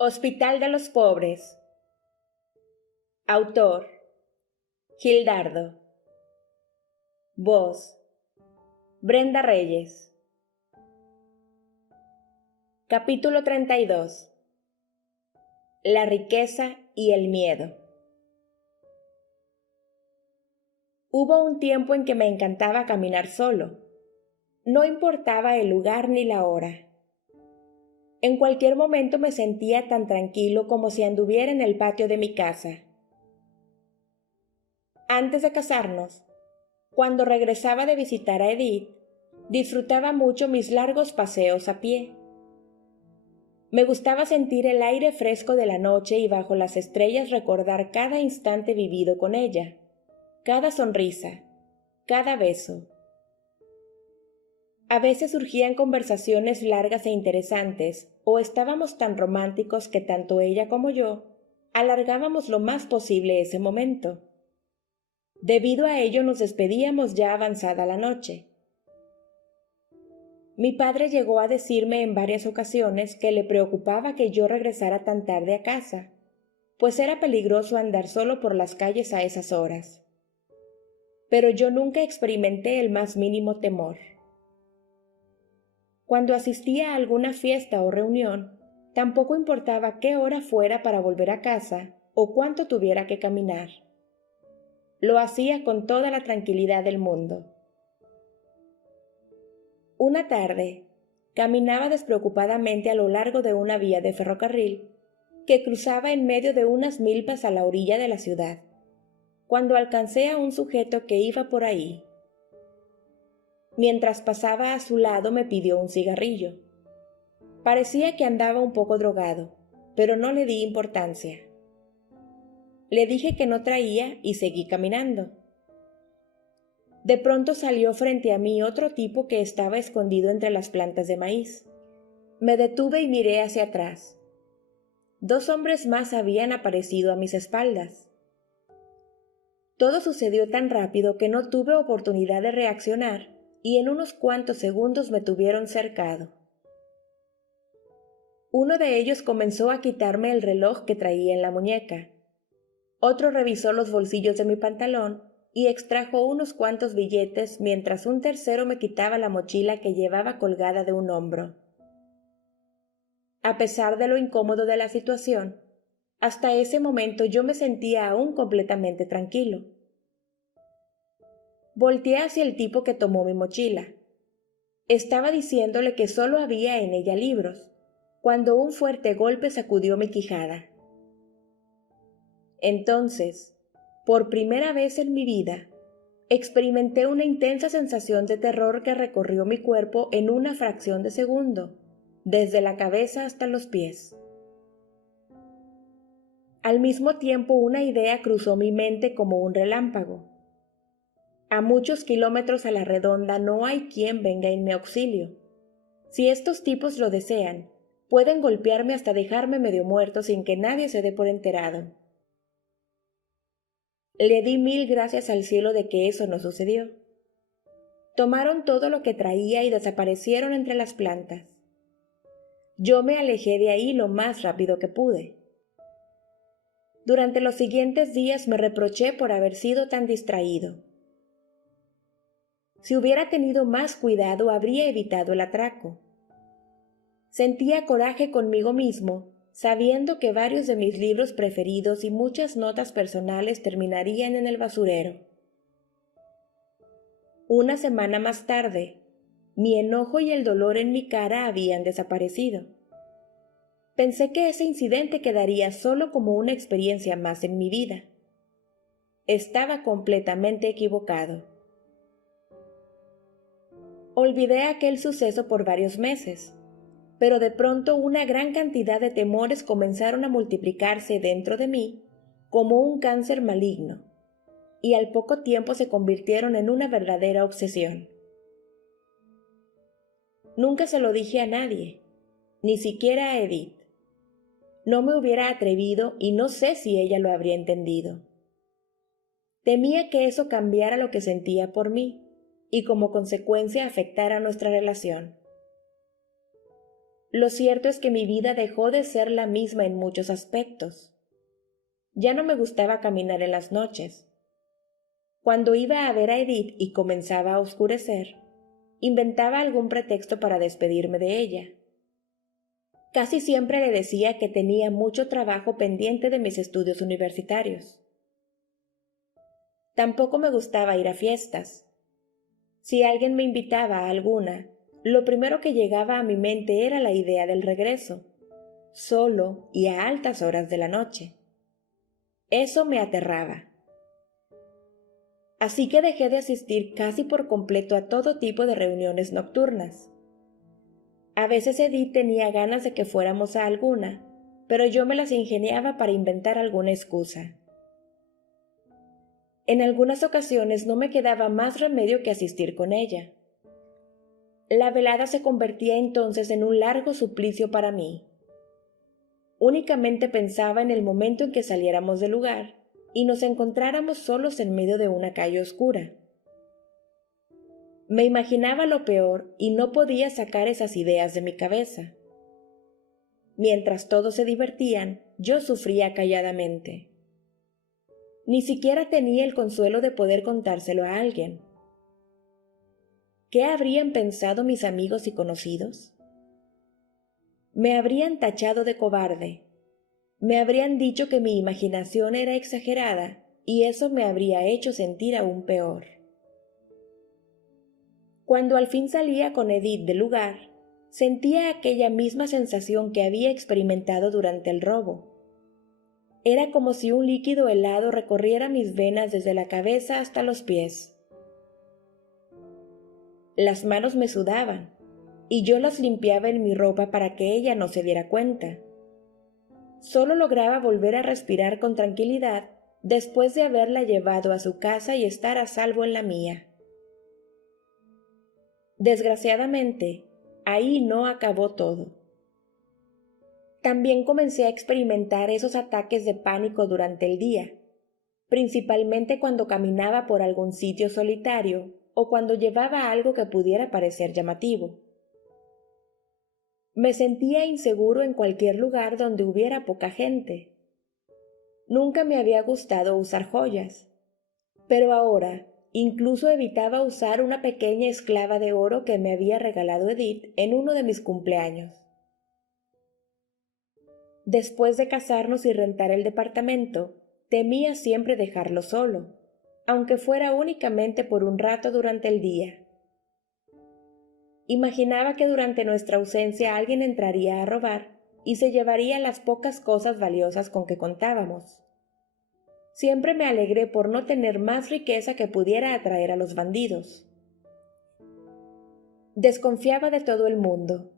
Hospital de los Pobres. Autor: Gildardo. Voz: Brenda Reyes. Capítulo 32. La riqueza y el miedo. Hubo un tiempo en que me encantaba caminar solo. No importaba el lugar ni la hora. En cualquier momento me sentía tan tranquilo como si anduviera en el patio de mi casa. Antes de casarnos, cuando regresaba de visitar a Edith, disfrutaba mucho mis largos paseos a pie. Me gustaba sentir el aire fresco de la noche y bajo las estrellas recordar cada instante vivido con ella, cada sonrisa, cada beso. A veces surgían conversaciones largas e interesantes, o estábamos tan románticos que tanto ella como yo alargábamos lo más posible ese momento. Debido a ello nos despedíamos ya avanzada la noche. Mi padre llegó a decirme en varias ocasiones que le preocupaba que yo regresara tan tarde a casa, pues era peligroso andar solo por las calles a esas horas. Pero yo nunca experimenté el más mínimo temor. Cuando asistía a alguna fiesta o reunión, tampoco importaba qué hora fuera para volver a casa o cuánto tuviera que caminar. Lo hacía con toda la tranquilidad del mundo. Una tarde, caminaba despreocupadamente a lo largo de una vía de ferrocarril que cruzaba en medio de unas milpas a la orilla de la ciudad, cuando alcancé a un sujeto que iba por ahí. Mientras pasaba a su lado me pidió un cigarrillo. Parecía que andaba un poco drogado, pero no le di importancia. Le dije que no traía y seguí caminando. De pronto salió frente a mí otro tipo que estaba escondido entre las plantas de maíz. Me detuve y miré hacia atrás. 2 hombres más habían aparecido a mis espaldas. Todo sucedió tan rápido que no tuve oportunidad de reaccionar y en unos cuantos segundos me tuvieron cercado. Uno de ellos comenzó a quitarme el reloj que traía en la muñeca. Otro revisó los bolsillos de mi pantalón y extrajo unos cuantos billetes mientras un tercero me quitaba la mochila que llevaba colgada de un hombro. A pesar de lo incómodo de la situación, hasta ese momento yo me sentía aún completamente tranquilo. Volteé hacia el tipo que tomó mi mochila. Estaba diciéndole que solo había en ella libros, cuando un fuerte golpe sacudió mi quijada. Entonces, por primera vez en mi vida, experimenté una intensa sensación de terror que recorrió mi cuerpo en una fracción de segundo, desde la cabeza hasta los pies. Al mismo tiempo, una idea cruzó mi mente como un relámpago. A muchos kilómetros a la redonda no hay quien venga en mi auxilio. Si estos tipos lo desean, pueden golpearme hasta dejarme medio muerto sin que nadie se dé por enterado. Le di 1000 gracias al cielo de que eso no sucedió. Tomaron todo lo que traía y desaparecieron entre las plantas. Yo me alejé de ahí lo más rápido que pude. Durante los siguientes días me reproché por haber sido tan distraído. Si hubiera tenido más cuidado, habría evitado el atraco. Sentía coraje conmigo mismo, sabiendo que varios de mis libros preferidos y muchas notas personales terminarían en el basurero. Una semana más tarde, mi enojo y el dolor en mi cara habían desaparecido. Pensé que ese incidente quedaría solo como una experiencia más en mi vida. Estaba completamente equivocado. Olvidé aquel suceso por varios meses, pero de pronto una gran cantidad de temores comenzaron a multiplicarse dentro de mí como un cáncer maligno, y al poco tiempo se convirtieron en una verdadera obsesión. Nunca se lo dije a nadie, ni siquiera a Edith. No me hubiera atrevido y no sé si ella lo habría entendido. Temía que eso cambiara lo que sentía por mí y como consecuencia afectara nuestra relación. Lo cierto es que mi vida dejó de ser la misma en muchos aspectos. Ya no me gustaba caminar en las noches. Cuando iba a ver a Edith y comenzaba a oscurecer, inventaba algún pretexto para despedirme de ella. Casi siempre le decía que tenía mucho trabajo pendiente de mis estudios universitarios. Tampoco me gustaba ir a fiestas. Si alguien me invitaba a alguna, lo primero que llegaba a mi mente era la idea del regreso, solo y a altas horas de la noche. Eso me aterraba. Así que dejé de asistir casi por completo a todo tipo de reuniones nocturnas. A veces Edith tenía ganas de que fuéramos a alguna, pero yo me las ingeniaba para inventar alguna excusa. En algunas ocasiones no me quedaba más remedio que asistir con ella. La velada se convertía entonces en un largo suplicio para mí. Únicamente pensaba en el momento en que saliéramos del lugar y nos encontráramos solos en medio de una calle oscura. Me imaginaba lo peor y no podía sacar esas ideas de mi cabeza. Mientras todos se divertían, yo sufría calladamente. Ni siquiera tenía el consuelo de poder contárselo a alguien. ¿Qué habrían pensado mis amigos y conocidos? Me habrían tachado de cobarde. Me habrían dicho que mi imaginación era exagerada y eso me habría hecho sentir aún peor. Cuando al fin salía con Edith del lugar, sentía aquella misma sensación que había experimentado durante el robo. Era como si un líquido helado recorriera mis venas desde la cabeza hasta los pies. Las manos me sudaban, y yo las limpiaba en mi ropa para que ella no se diera cuenta. Solo lograba volver a respirar con tranquilidad después de haberla llevado a su casa y estar a salvo en la mía. Desgraciadamente, ahí no acabó todo. También comencé a experimentar esos ataques de pánico durante el día, principalmente cuando caminaba por algún sitio solitario o cuando llevaba algo que pudiera parecer llamativo. Me sentía inseguro en cualquier lugar donde hubiera poca gente. Nunca me había gustado usar joyas, pero ahora incluso evitaba usar una pequeña esclava de oro que me había regalado Edith en uno de mis cumpleaños. Después de casarnos y rentar el departamento, temía siempre dejarlo solo, aunque fuera únicamente por un rato durante el día. Imaginaba que durante nuestra ausencia alguien entraría a robar y se llevaría las pocas cosas valiosas con que contábamos. Siempre me alegré por no tener más riqueza que pudiera atraer a los bandidos. Desconfiaba de todo el mundo.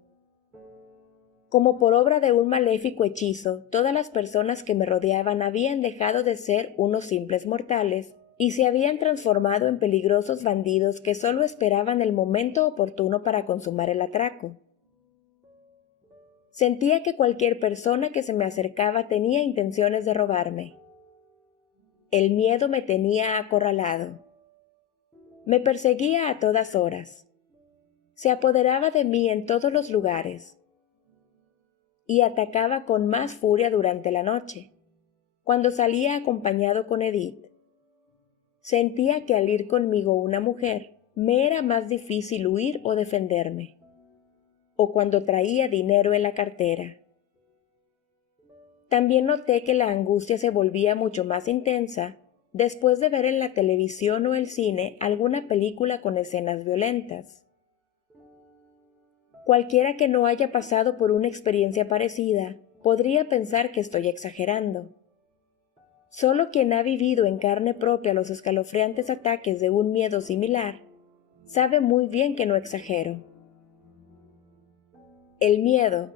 Como por obra de un maléfico hechizo, todas las personas que me rodeaban habían dejado de ser unos simples mortales y se habían transformado en peligrosos bandidos que solo esperaban el momento oportuno para consumar el atraco. Sentía que cualquier persona que se me acercaba tenía intenciones de robarme. El miedo me tenía acorralado. Me perseguía a todas horas. Se apoderaba de mí en todos los lugares. Y atacaba con más furia durante la noche, cuando salía acompañado con Edith. Sentía que al ir conmigo una mujer, me era más difícil huir o defenderme, o cuando traía dinero en la cartera. También noté que la angustia se volvía mucho más intensa después de ver en la televisión o el cine alguna película con escenas violentas. Cualquiera que no haya pasado por una experiencia parecida podría pensar que estoy exagerando. Solo quien ha vivido en carne propia los escalofriantes ataques de un miedo similar sabe muy bien que no exagero. El miedo,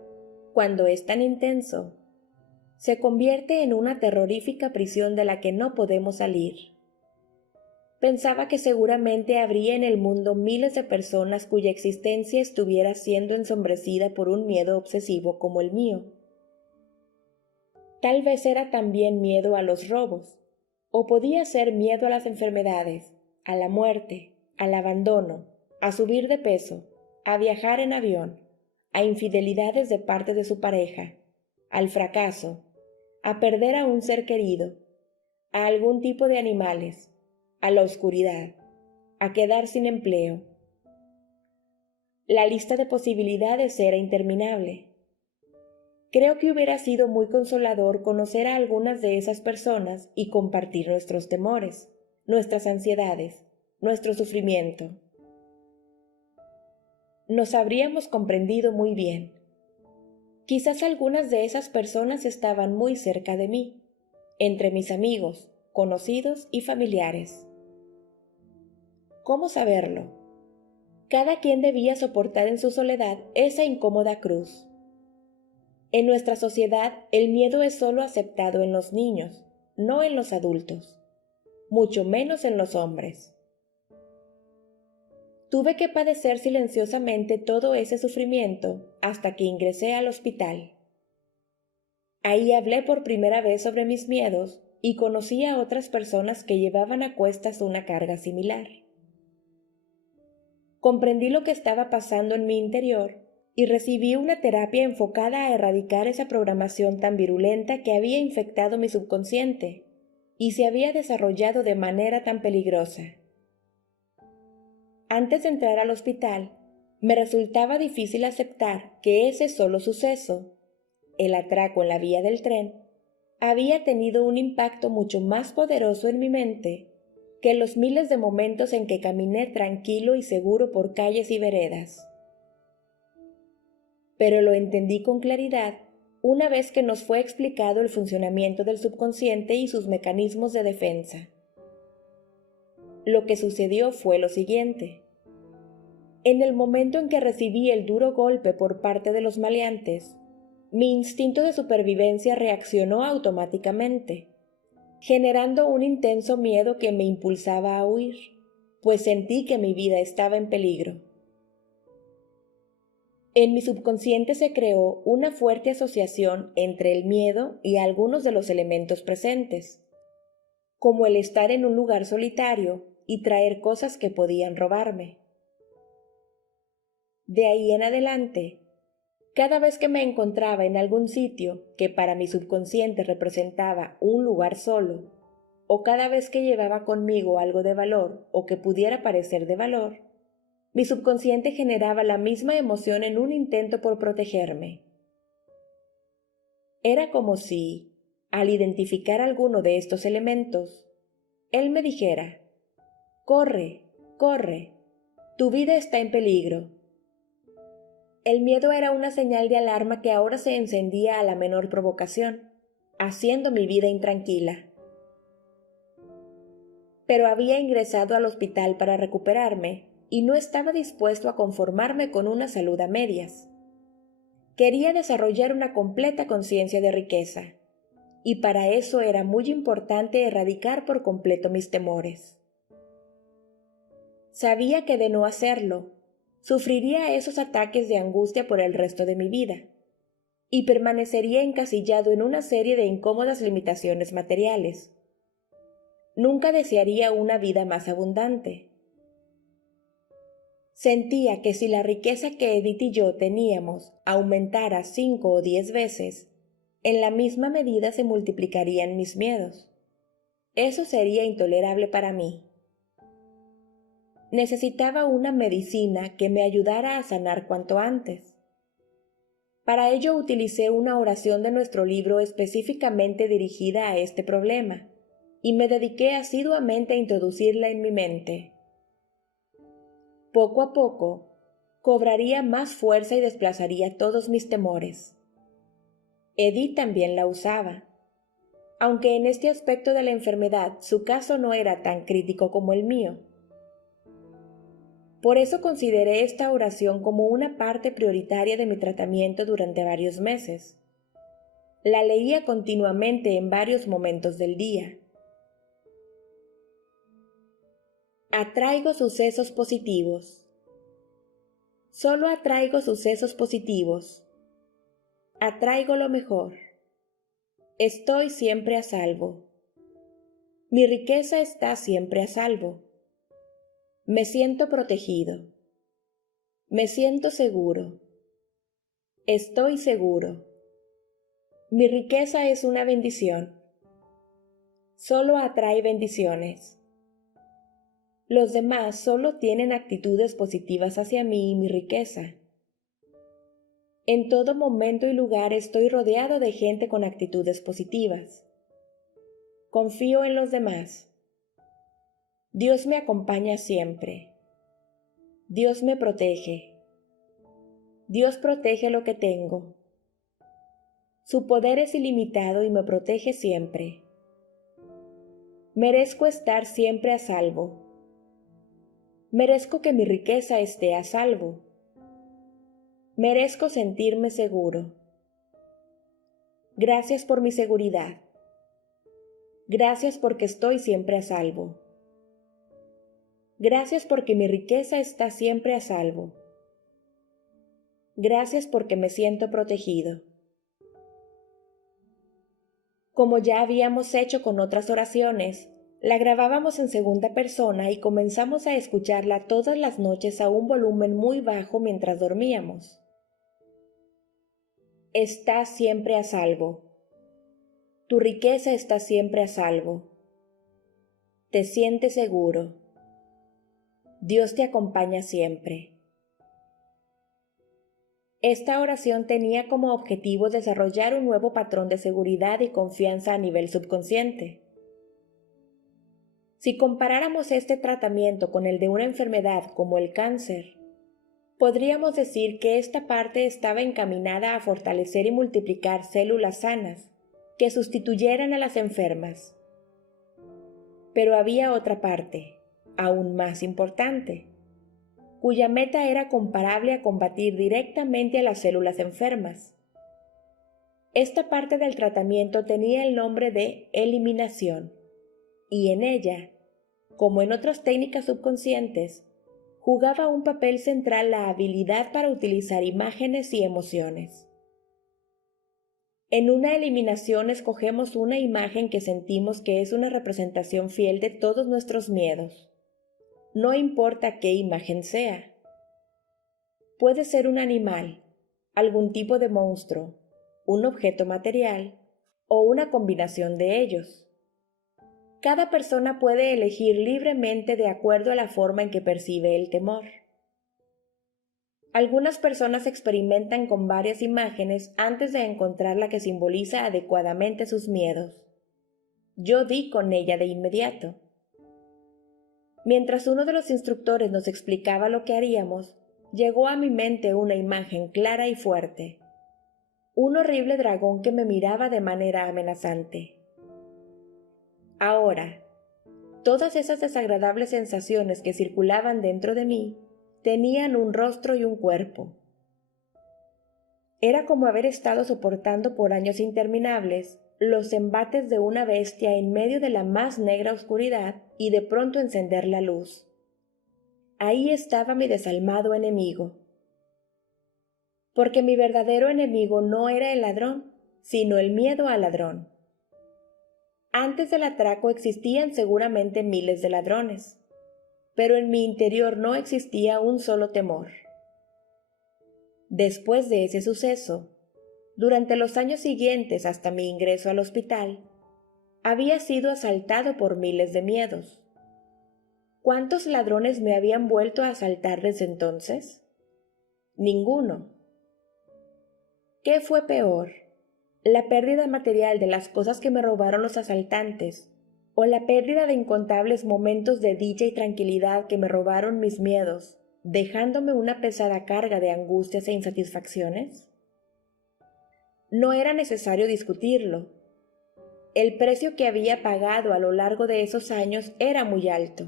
cuando es tan intenso, se convierte en una terrorífica prisión de la que no podemos salir. Pensaba que seguramente habría en el mundo miles de personas cuya existencia estuviera siendo ensombrecida por un miedo obsesivo como el mío. Tal vez era también miedo a los robos, o podía ser miedo a las enfermedades, a la muerte, al abandono, a subir de peso, a viajar en avión, a infidelidades de parte de su pareja, al fracaso, a perder a un ser querido, a algún tipo de animales, a la oscuridad, a quedar sin empleo. La lista de posibilidades era interminable. Creo que hubiera sido muy consolador conocer a algunas de esas personas y compartir nuestros temores, nuestras ansiedades, nuestro sufrimiento. Nos habríamos comprendido muy bien. Quizás algunas de esas personas estaban muy cerca de mí, entre mis amigos, conocidos y familiares. ¿Cómo saberlo? Cada quien debía soportar en su soledad esa incómoda cruz. En nuestra sociedad, el miedo es solo aceptado en los niños, no en los adultos, mucho menos en los hombres. Tuve que padecer silenciosamente todo ese sufrimiento hasta que ingresé al hospital. Ahí hablé por primera vez sobre mis miedos y conocí a otras personas que llevaban a cuestas una carga similar. Comprendí lo que estaba pasando en mi interior y recibí una terapia enfocada a erradicar esa programación tan virulenta que había infectado mi subconsciente y se había desarrollado de manera tan peligrosa. Antes de entrar al hospital, me resultaba difícil aceptar que ese solo suceso, el atraco en la vía del tren, había tenido un impacto mucho más poderoso en mi mente que los miles de momentos en que caminé tranquilo y seguro por calles y veredas. Pero lo entendí con claridad una vez que nos fue explicado el funcionamiento del subconsciente y sus mecanismos de defensa. Lo que sucedió fue lo siguiente. En el momento en que recibí el duro golpe por parte de los maleantes, mi instinto de supervivencia reaccionó automáticamente, generando un intenso miedo que me impulsaba a huir, pues sentí que mi vida estaba en peligro. En mi subconsciente se creó una fuerte asociación entre el miedo y algunos de los elementos presentes, como el estar en un lugar solitario y traer cosas que podían robarme. De ahí en adelante, cada vez que me encontraba en algún sitio que para mi subconsciente representaba un lugar solo, o cada vez que llevaba conmigo algo de valor o que pudiera parecer de valor, mi subconsciente generaba la misma emoción en un intento por protegerme. Era como si, al identificar alguno de estos elementos, él me dijera: «Corre, corre, tu vida está en peligro». El miedo era una señal de alarma que ahora se encendía a la menor provocación, haciendo mi vida intranquila. Pero había ingresado al hospital para recuperarme y no estaba dispuesto a conformarme con una salud a medias. Quería desarrollar una completa conciencia de riqueza, y para eso era muy importante erradicar por completo mis temores. Sabía que de no hacerlo, sufriría esos ataques de angustia por el resto de mi vida, y permanecería encasillado en una serie de incómodas limitaciones materiales. Nunca desearía una vida más abundante. Sentía que si la riqueza que Edith y yo teníamos aumentara 5 o 10 veces, en la misma medida se multiplicarían mis miedos. Eso sería intolerable para mí. Necesitaba una medicina que me ayudara a sanar cuanto antes. Para ello utilicé una oración de nuestro libro específicamente dirigida a este problema, y me dediqué asiduamente a introducirla en mi mente. Poco a poco, cobraría más fuerza y desplazaría todos mis temores. Edith también la usaba, aunque en este aspecto de la enfermedad su caso no era tan crítico como el mío. Por eso consideré esta oración como una parte prioritaria de mi tratamiento durante varios meses. La leía continuamente en varios momentos del día. Atraigo sucesos positivos. Solo atraigo sucesos positivos. Atraigo lo mejor. Estoy siempre a salvo. Mi riqueza está siempre a salvo. Me siento protegido. Me siento seguro. Estoy seguro. Mi riqueza es una bendición. Solo atrae bendiciones. Los demás solo tienen actitudes positivas hacia mí y mi riqueza. En todo momento y lugar estoy rodeado de gente con actitudes positivas. Confío en los demás. Dios me acompaña siempre. Dios me protege. Dios protege lo que tengo. Su poder es ilimitado y me protege siempre. Merezco estar siempre a salvo. Merezco que mi riqueza esté a salvo. Merezco sentirme seguro. Gracias por mi seguridad. Gracias porque estoy siempre a salvo. Gracias porque mi riqueza está siempre a salvo. Gracias porque me siento protegido. Como ya habíamos hecho con otras oraciones, la grabábamos en segunda persona y comenzamos a escucharla todas las noches a un volumen muy bajo mientras dormíamos. Estás siempre a salvo. Tu riqueza está siempre a salvo. Te sientes seguro. Dios te acompaña siempre. Esta oración tenía como objetivo desarrollar un nuevo patrón de seguridad y confianza a nivel subconsciente. Si comparáramos este tratamiento con el de una enfermedad como el cáncer, podríamos decir que esta parte estaba encaminada a fortalecer y multiplicar células sanas que sustituyeran a las enfermas. Pero había otra parte, aún más importante, cuya meta era comparable a combatir directamente a las células enfermas. Esta parte del tratamiento tenía el nombre de eliminación, y en ella, como en otras técnicas subconscientes, jugaba un papel central la habilidad para utilizar imágenes y emociones. En una eliminación escogemos una imagen que sentimos que es una representación fiel de todos nuestros miedos. No importa qué imagen sea. Puede ser un animal, algún tipo de monstruo, un objeto material o una combinación de ellos. Cada persona puede elegir libremente de acuerdo a la forma en que percibe el temor. Algunas personas experimentan con varias imágenes antes de encontrar la que simboliza adecuadamente sus miedos. Yo di con ella de inmediato. Mientras uno de los instructores nos explicaba lo que haríamos, llegó a mi mente una imagen clara y fuerte. Un horrible dragón que me miraba de manera amenazante. Ahora, todas esas desagradables sensaciones que circulaban dentro de mí tenían un rostro y un cuerpo. Era como haber estado soportando por años interminables los embates de una bestia en medio de la más negra oscuridad y de pronto encender la luz. Ahí estaba mi desalmado enemigo. Porque mi verdadero enemigo no era el ladrón, sino el miedo al ladrón. Antes del atraco existían seguramente miles de ladrones, pero en mi interior no existía un solo temor. Después de ese suceso, durante los años siguientes hasta mi ingreso al hospital, había sido asaltado por miles de miedos. ¿Cuántos ladrones me habían vuelto a asaltar desde entonces? Ninguno. ¿Qué fue peor? ¿La pérdida material de las cosas que me robaron los asaltantes o la pérdida de incontables momentos de dicha y tranquilidad que me robaron mis miedos, dejándome una pesada carga de angustias e insatisfacciones? No era necesario discutirlo. El precio que había pagado a lo largo de esos años era muy alto.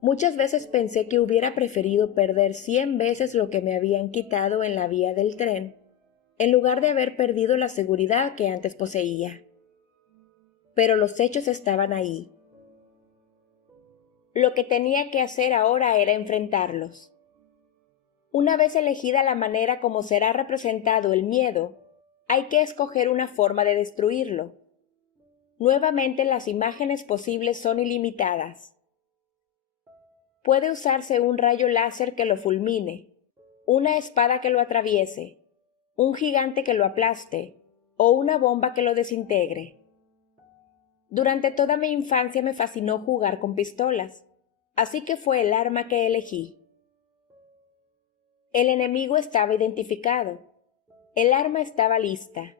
Muchas veces pensé que hubiera preferido perder 100 veces lo que me habían quitado en la vía del tren, en lugar de haber perdido la seguridad que antes poseía. Pero los hechos estaban ahí. Lo que tenía que hacer ahora era enfrentarlos. Una vez elegida la manera como será representado el miedo, hay que escoger una forma de destruirlo. Nuevamente las imágenes posibles son ilimitadas. Puede usarse un rayo láser que lo fulmine, una espada que lo atraviese, un gigante que lo aplaste o una bomba que lo desintegre. Durante toda mi infancia me fascinó jugar con pistolas, así que fue el arma que elegí. El enemigo estaba identificado, el arma estaba lista,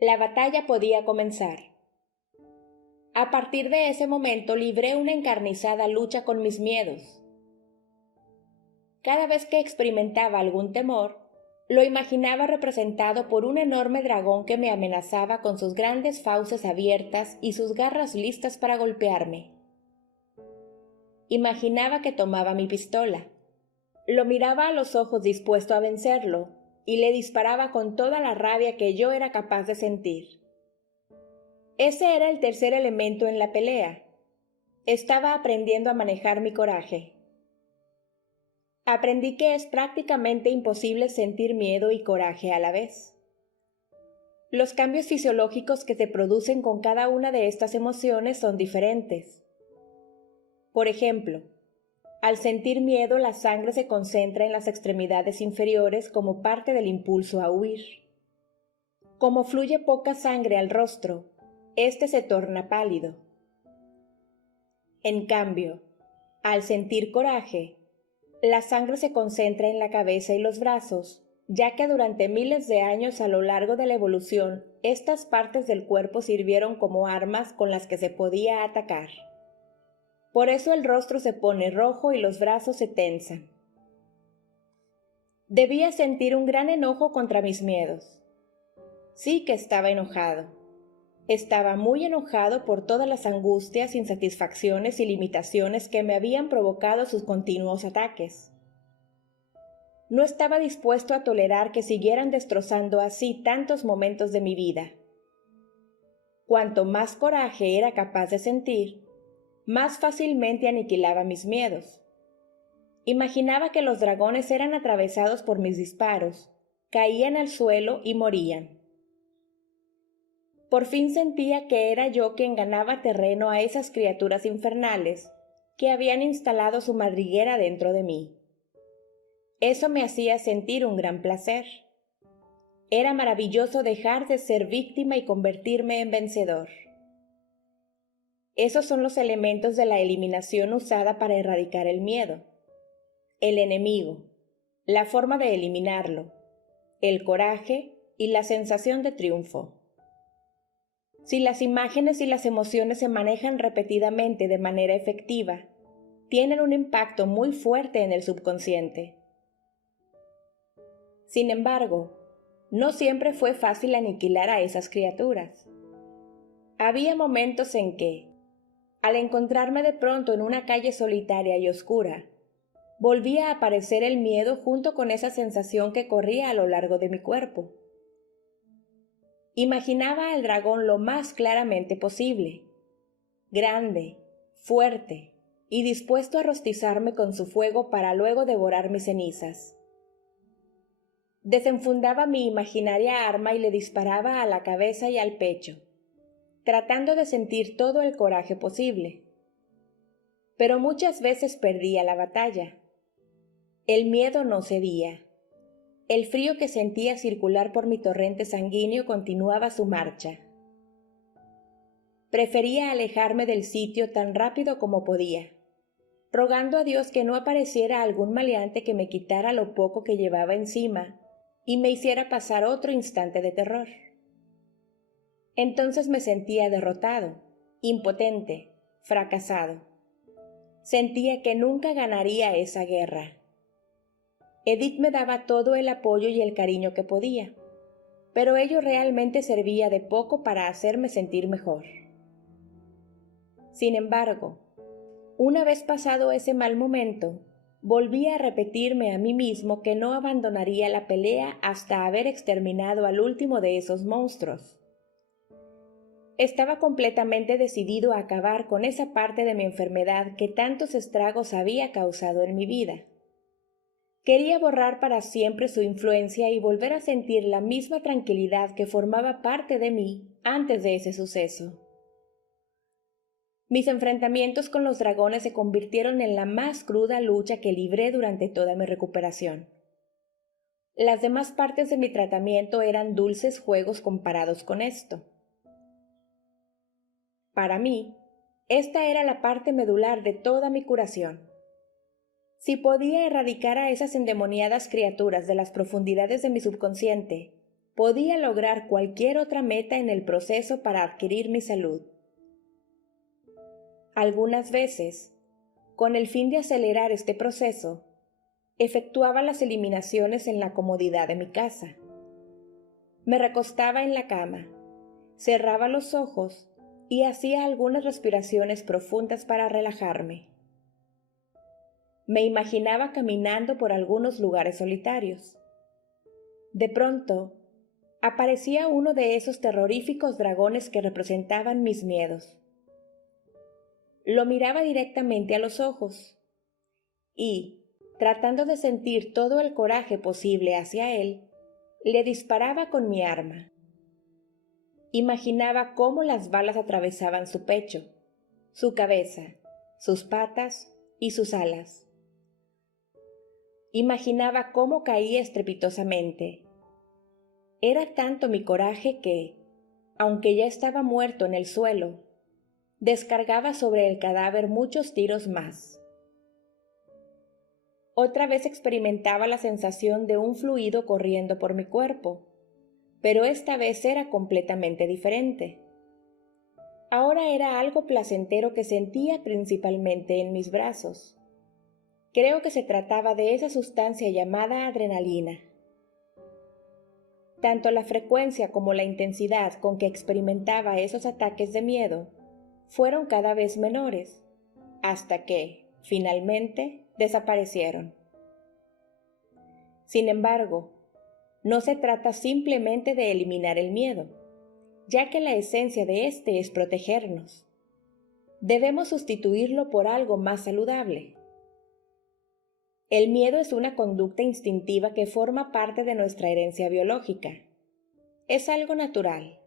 la batalla podía comenzar. A partir de ese momento libré una encarnizada lucha con mis miedos. Cada vez que experimentaba algún temor, lo imaginaba representado por un enorme dragón que me amenazaba con sus grandes fauces abiertas y sus garras listas para golpearme. Imaginaba que tomaba mi pistola, lo miraba a los ojos dispuesto a vencerlo y le disparaba con toda la rabia que yo era capaz de sentir. Ese era el tercer elemento en la pelea. Estaba aprendiendo a manejar mi coraje. Aprendí que es prácticamente imposible sentir miedo y coraje a la vez. Los cambios fisiológicos que se producen con cada una de estas emociones son diferentes. Por ejemplo, al sentir miedo, la sangre se concentra en las extremidades inferiores como parte del impulso a huir. Como fluye poca sangre al rostro, este se torna pálido. En cambio, al sentir coraje, la sangre se concentra en la cabeza y los brazos, ya que durante miles de años a lo largo de la evolución, estas partes del cuerpo sirvieron como armas con las que se podía atacar. Por eso el rostro se pone rojo y los brazos se tensan. Debía sentir un gran enojo contra mis miedos. Sí que estaba enojado. Estaba muy enojado por todas las angustias, insatisfacciones y limitaciones que me habían provocado sus continuos ataques. No estaba dispuesto a tolerar que siguieran destrozando así tantos momentos de mi vida. Cuanto más coraje era capaz de sentir, más fácilmente aniquilaba mis miedos. Imaginaba que los dragones eran atravesados por mis disparos, caían al suelo y morían. Por fin sentía que era yo quien ganaba terreno a esas criaturas infernales que habían instalado su madriguera dentro de mí. Eso me hacía sentir un gran placer. Era maravilloso dejar de ser víctima y convertirme en vencedor. Esos son los elementos de la eliminación usada para erradicar el miedo. El enemigo, la forma de eliminarlo, el coraje y la sensación de triunfo. Si las imágenes y las emociones se manejan repetidamente de manera efectiva, tienen un impacto muy fuerte en el subconsciente. Sin embargo, no siempre fue fácil aniquilar a esas criaturas. Había momentos en que, al encontrarme de pronto en una calle solitaria y oscura, volvía a aparecer el miedo junto con esa sensación que corría a lo largo de mi cuerpo. Imaginaba al dragón lo más claramente posible, grande, fuerte y dispuesto a rostizarme con su fuego para luego devorar mis cenizas. Desenfundaba mi imaginaria arma y le disparaba a la cabeza y al pecho, tratando de sentir todo el coraje posible. Pero muchas veces perdía la batalla. El miedo no cedía. El frío que sentía circular por mi torrente sanguíneo continuaba su marcha. Prefería alejarme del sitio tan rápido como podía, rogando a Dios que no apareciera algún maleante que me quitara lo poco que llevaba encima y me hiciera pasar otro instante de terror. Entonces me sentía derrotado, impotente, fracasado. Sentía que nunca ganaría esa guerra. Edith me daba todo el apoyo y el cariño que podía, pero ello realmente servía de poco para hacerme sentir mejor. Sin embargo, una vez pasado ese mal momento, volví a repetirme a mí mismo que no abandonaría la pelea hasta haber exterminado al último de esos monstruos. Estaba completamente decidido a acabar con esa parte de mi enfermedad que tantos estragos había causado en mi vida. Quería borrar para siempre su influencia y volver a sentir la misma tranquilidad que formaba parte de mí antes de ese suceso. Mis enfrentamientos con los dragones se convirtieron en la más cruda lucha que libré durante toda mi recuperación. Las demás partes de mi tratamiento eran dulces juegos comparados con esto. Para mí, esta era la parte medular de toda mi curación. Si podía erradicar a esas endemoniadas criaturas de las profundidades de mi subconsciente, podía lograr cualquier otra meta en el proceso para adquirir mi salud. Algunas veces, con el fin de acelerar este proceso, efectuaba las eliminaciones en la comodidad de mi casa. Me recostaba en la cama, cerraba los ojos y hacía algunas respiraciones profundas para relajarme. Me imaginaba caminando por algunos lugares solitarios. De pronto, aparecía uno de esos terroríficos dragones que representaban mis miedos. Lo miraba directamente a los ojos y, tratando de sentir todo el coraje posible hacia él, le disparaba con mi arma. Imaginaba cómo las balas atravesaban su pecho, su cabeza, sus patas y sus alas. Imaginaba cómo caía estrepitosamente. Era tanto mi coraje que, aunque ya estaba muerto en el suelo, descargaba sobre el cadáver muchos tiros más. Otra vez experimentaba la sensación de un fluido corriendo por mi cuerpo, pero esta vez era completamente diferente. Ahora era algo placentero que sentía principalmente en mis brazos. Creo que se trataba de esa sustancia llamada adrenalina. Tanto la frecuencia como la intensidad con que experimentaba esos ataques de miedo fueron cada vez menores, hasta que, finalmente, desaparecieron. Sin embargo, no se trata simplemente de eliminar el miedo, ya que la esencia de este es protegernos. Debemos sustituirlo por algo más saludable. El miedo es una conducta instintiva que forma parte de nuestra herencia biológica. Es algo natural.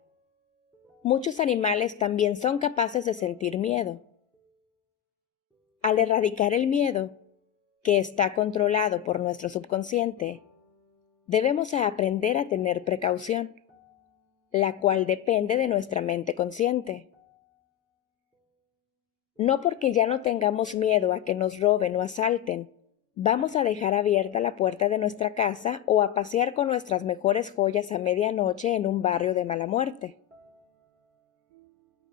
Muchos animales también son capaces de sentir miedo. Al erradicar el miedo, que está controlado por nuestro subconsciente, debemos aprender a tener precaución, la cual depende de nuestra mente consciente. No porque ya no tengamos miedo a que nos roben o asalten, vamos a dejar abierta la puerta de nuestra casa o a pasear con nuestras mejores joyas a medianoche en un barrio de mala muerte.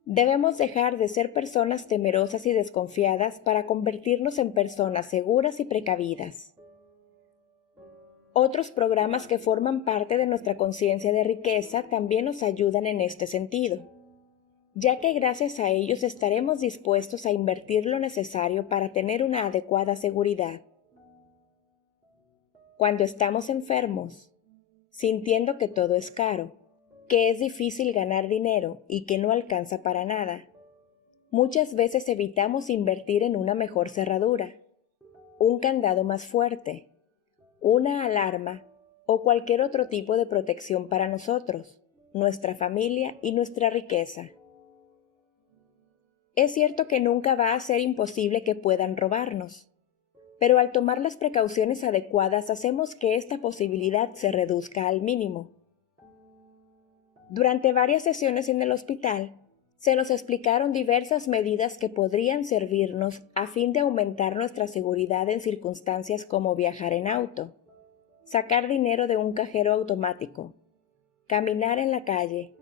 Debemos dejar de ser personas temerosas y desconfiadas para convertirnos en personas seguras y precavidas. Otros programas que forman parte de nuestra conciencia de riqueza también nos ayudan en este sentido, ya que gracias a ellos estaremos dispuestos a invertir lo necesario para tener una adecuada seguridad. Cuando estamos enfermos, sintiendo que todo es caro, que es difícil ganar dinero y que no alcanza para nada, muchas veces evitamos invertir en una mejor cerradura, un candado más fuerte, una alarma o cualquier otro tipo de protección para nosotros, nuestra familia y nuestra riqueza. Es cierto que nunca va a ser imposible que puedan robarnos, pero al tomar las precauciones adecuadas hacemos que esta posibilidad se reduzca al mínimo. Durante varias sesiones en el hospital, se nos explicaron diversas medidas que podrían servirnos a fin de aumentar nuestra seguridad en circunstancias como viajar en auto, sacar dinero de un cajero automático, caminar en la calle,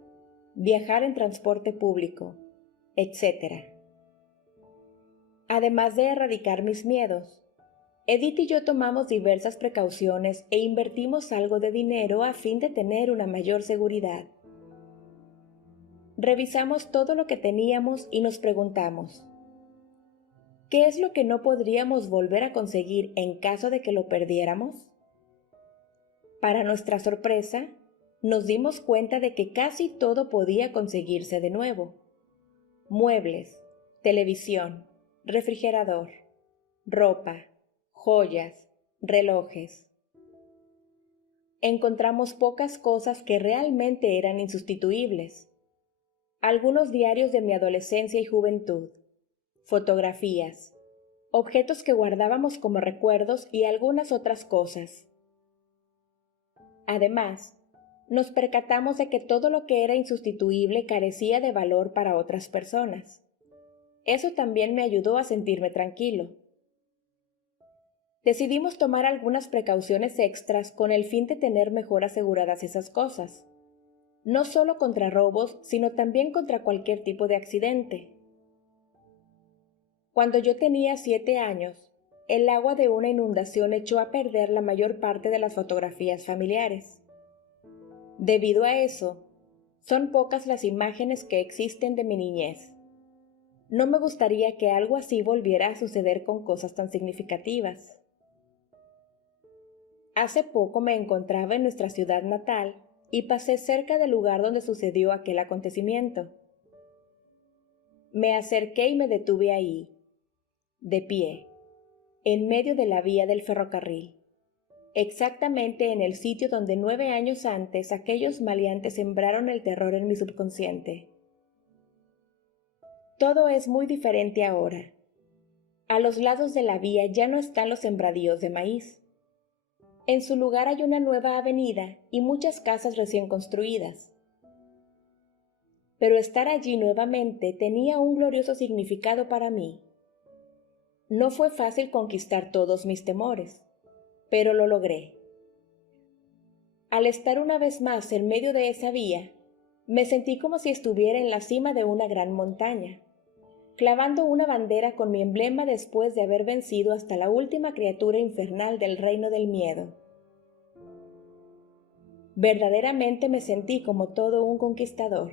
viajar en transporte público, etc. Además de erradicar mis miedos, Edith y yo tomamos diversas precauciones e invertimos algo de dinero a fin de tener una mayor seguridad. Revisamos todo lo que teníamos y nos preguntamos, ¿qué es lo que no podríamos volver a conseguir en caso de que lo perdiéramos? Para nuestra sorpresa, nos dimos cuenta de que casi todo podía conseguirse de nuevo. Muebles, televisión, refrigerador, ropa, joyas, relojes. Encontramos pocas cosas que realmente eran insustituibles. Algunos diarios de mi adolescencia y juventud, fotografías, objetos que guardábamos como recuerdos y algunas otras cosas. Además, nos percatamos de que todo lo que era insustituible carecía de valor para otras personas. Eso también me ayudó a sentirme tranquilo. Decidimos tomar algunas precauciones extras con el fin de tener mejor aseguradas esas cosas, no solo contra robos, sino también contra cualquier tipo de accidente. Cuando yo tenía 7 años, el agua de una inundación echó a perder la mayor parte de las fotografías familiares. Debido a eso, son pocas las imágenes que existen de mi niñez. No me gustaría que algo así volviera a suceder con cosas tan significativas. Hace poco me encontraba en nuestra ciudad natal y pasé cerca del lugar donde sucedió aquel acontecimiento. Me acerqué y me detuve ahí, de pie, en medio de la vía del ferrocarril, exactamente en el sitio donde 9 años antes aquellos maleantes sembraron el terror en mi subconsciente. Todo es muy diferente ahora. A los lados de la vía ya no están los sembradíos de maíz. En su lugar hay una nueva avenida y muchas casas recién construidas. Pero estar allí nuevamente tenía un glorioso significado para mí. No fue fácil conquistar todos mis temores, pero lo logré. Al estar una vez más en medio de esa vía, me sentí como si estuviera en la cima de una gran montaña, clavando una bandera con mi emblema después de haber vencido hasta la última criatura infernal del reino del miedo. Verdaderamente me sentí como todo un conquistador.